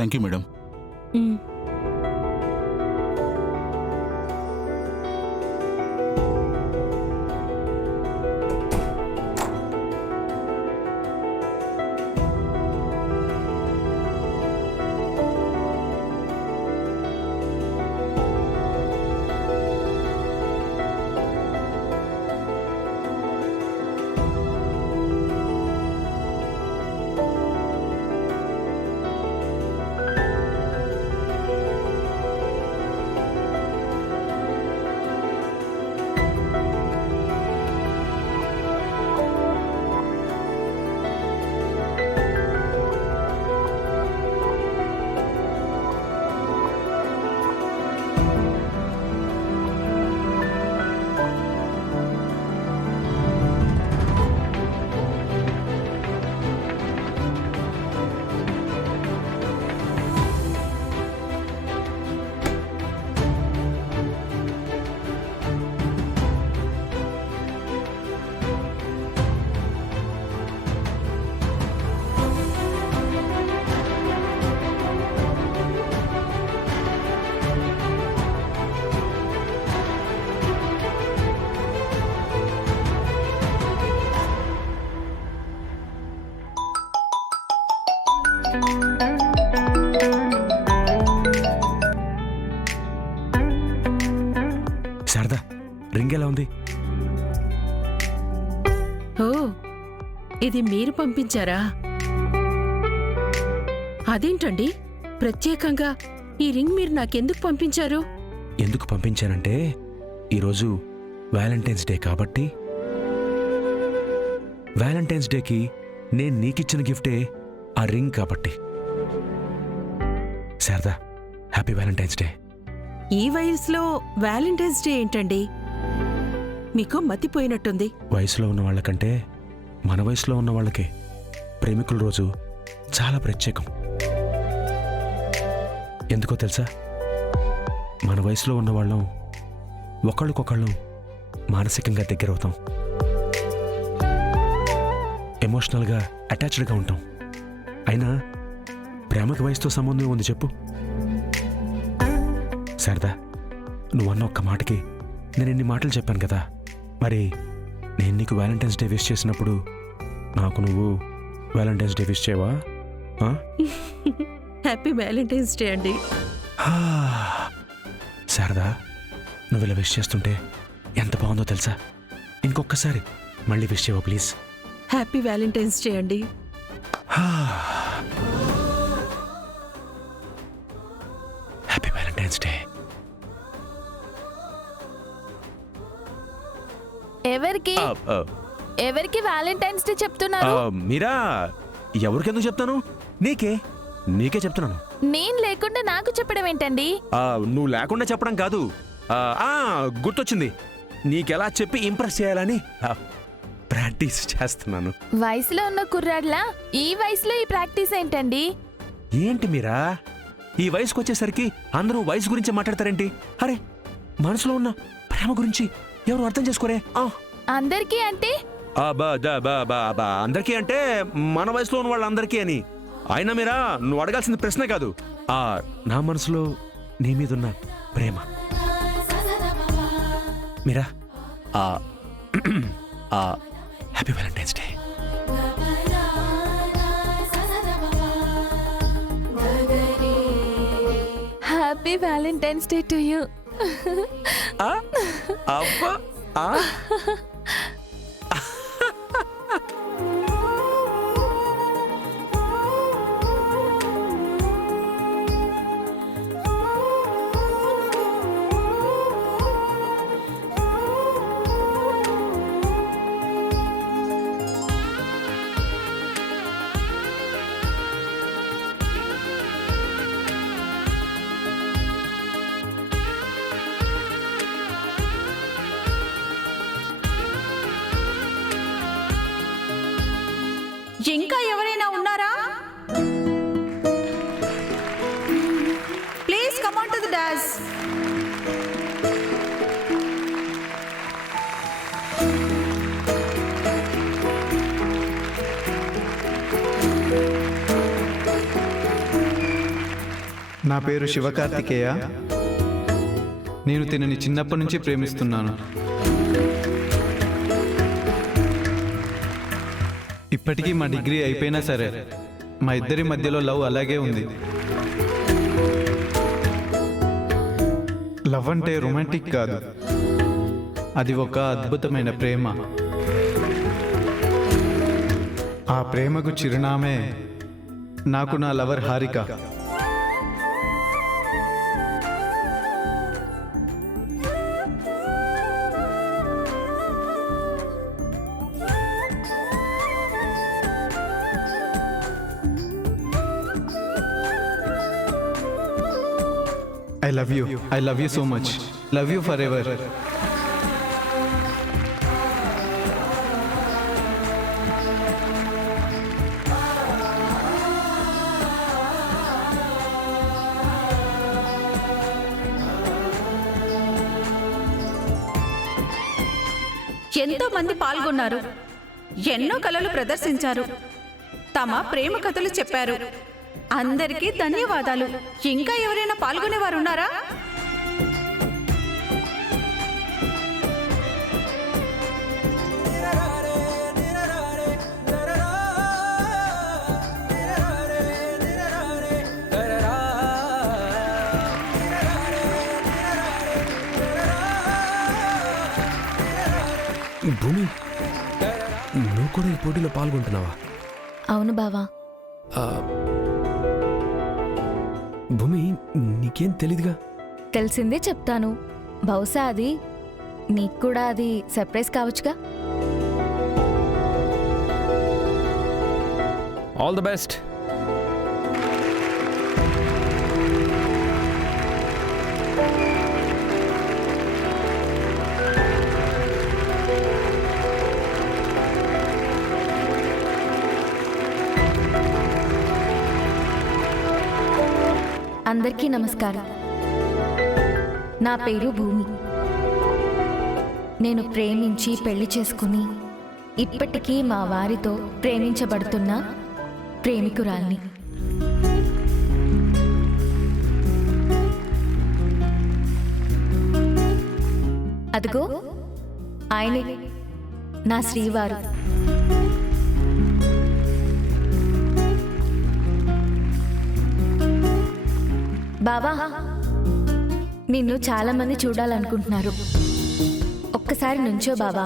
Thank you madam. Sharada, ring ఎలా ఉంది? ఓ, ఇది మీరు పంపించారా? అదేంటండి, ప్రత్యేకంగా ఈ రింగ్ మీరు నాకెందుకు పంపించారు? ఎందుకు పంపించానంటే ఈరోజు వ్యాలంటైన్స్ డే కాబట్టి. వ్యాలంటైన్స్ డేకి నేను నీకిచ్చిన గిఫ్టే ఆ రింగ్ కాబట్టి. Sharada, happy Valentine's day. ఈ వయసులో వ్యాలంటైన్స్ డే ఏంటండి? మీకు మతిపోయినట్టుంది. వయసులో ఉన్న వాళ్ళకంటే మన వయసులో ఉన్న వాళ్ళకే ప్రేమికుల రోజు చాలా ప్రత్యేకం. ఎందుకో తెలుసా? మన వయసులో ఉన్న వాళ్ళం ఒకళ్ళకొకళ్ళం మానసికంగా దగ్గరవుతాం, ఎమోషనల్గా అటాచ్డ్గా ఉంటాం. అయినా ప్రేమకి వయసుతో సంబంధం ఉంది చెప్పు? శారదా, నువ్వన్న ఒక్క మాటకి నేను ఇన్ని మాటలు చెప్పాను కదా. మరి నేను నీకు వ్యాలంటైన్స్ డే విష్ చేసినప్పుడు నాకు నువ్వు వ్యాలంటైన్స్ డే విష్ చేయవా? హ్యాపీ వ్యాలంటైన్స్ డే అండి. శారదా, నువ్వు ఇలా విష్ చేస్తుంటే ఎంత బాగుందో తెలుసా? ఇంకొకసారి మళ్ళీ విష్ చేయవా ప్లీజ్? హ్యాపీ వ్యాలంటైన్స్ డే అండి. Happy Valentine's day. ఎవరికి వ్యాలంటైన్స్ డే చెప్తున్నారు? మీరా, ఎవరికెందుకు చెప్తాను? నీకే చెప్తున్నాను. నేను లేకుండా నాకు చెప్పడం ఏంటండి? నువ్వు లేకుండా చెప్పడం కాదు, గుర్తొచ్చింది. నీకెలా చెప్పి ఇంప్రెస్ చేయాలని ప్రాక్టీస్ చేస్తున్నాను. వయసులో ఉన్న కుర్రాడ్లా ఈ వయసులో ఈ ప్రాక్టీస్ ఏంటండి? ఏంటి మీరా, ఈ వయసుకు వచ్చేసరికి అందరూ వయసు గురించి మాట్లాడతారేంటి? అరే, మనసులో ఉన్న ప్రేమ గురించి ఎవరు అర్థం చేసుకోరే? అందరికీ అంటే అందరికీ అంటే మన వయసులో ఉన్న వాళ్ళందరికీ అని. అయినా మీరా, నువ్వు అడగాల్సిన ప్రశ్నే కాదు, నా మనసులో నీ మీదున్న ప్రేమ. Meera, happy Valentine's day. Happy Valentine's day to you. అబ్బా, ఇంకా ఎవరైనా ఉన్నారా? Please come on to the dash. నా పేరు శివకార్తికేయ. నేను తినని చిన్నప్పటి నుంచి ప్రేమిస్తున్నాను. ఇప్పటికీ మా డిగ్రీ అయిపోయినా సరే మా ఇద్దరి మధ్యలో లవ్ అలాగే ఉంది. లవ్ అంటే రొమాంటిక్ కాదు, అది ఒక అద్భుతమైన ప్రేమ. ఆ ప్రేమకు చిరునామే నాకు నా lover Harika. I love you so much. Love you forever. ఎంతో మంది పాల్గొన్నారు, ఎన్నో కళలు ప్రదర్శించారు, తమ ప్రేమ కథలు చెప్పారు. అందరికీ ధన్యవాదాలు. ఇంకా ఎవరైనా పాల్గొనేవారు ఉన్నారా? భూమి, నువ్వు కూడా ఈ పోటీలో పాల్గొంటున్నావా? అవును బావా. భూమి, నీకేం తెలీదుగా. తెలిసిందే చెప్తాను. బహుశా అది నీకు కూడా అది సర్ప్రైజ్ కావచ్చుగా. All the best. అందరికీ నమస్కారం. నా పేరు భూమి. నేను ప్రేమించి పెళ్లి చేసుకుని ఇప్పటికీ మా వారితో ప్రేమించబడుతున్న ప్రేమికురాల్ని. అదిగో ఆయనే నా శ్రీవారు. బాబా, నిన్ను చాలా మంది చూడాలనుకుంటున్నారు. ఒక్కసారి నుంచో బాబా.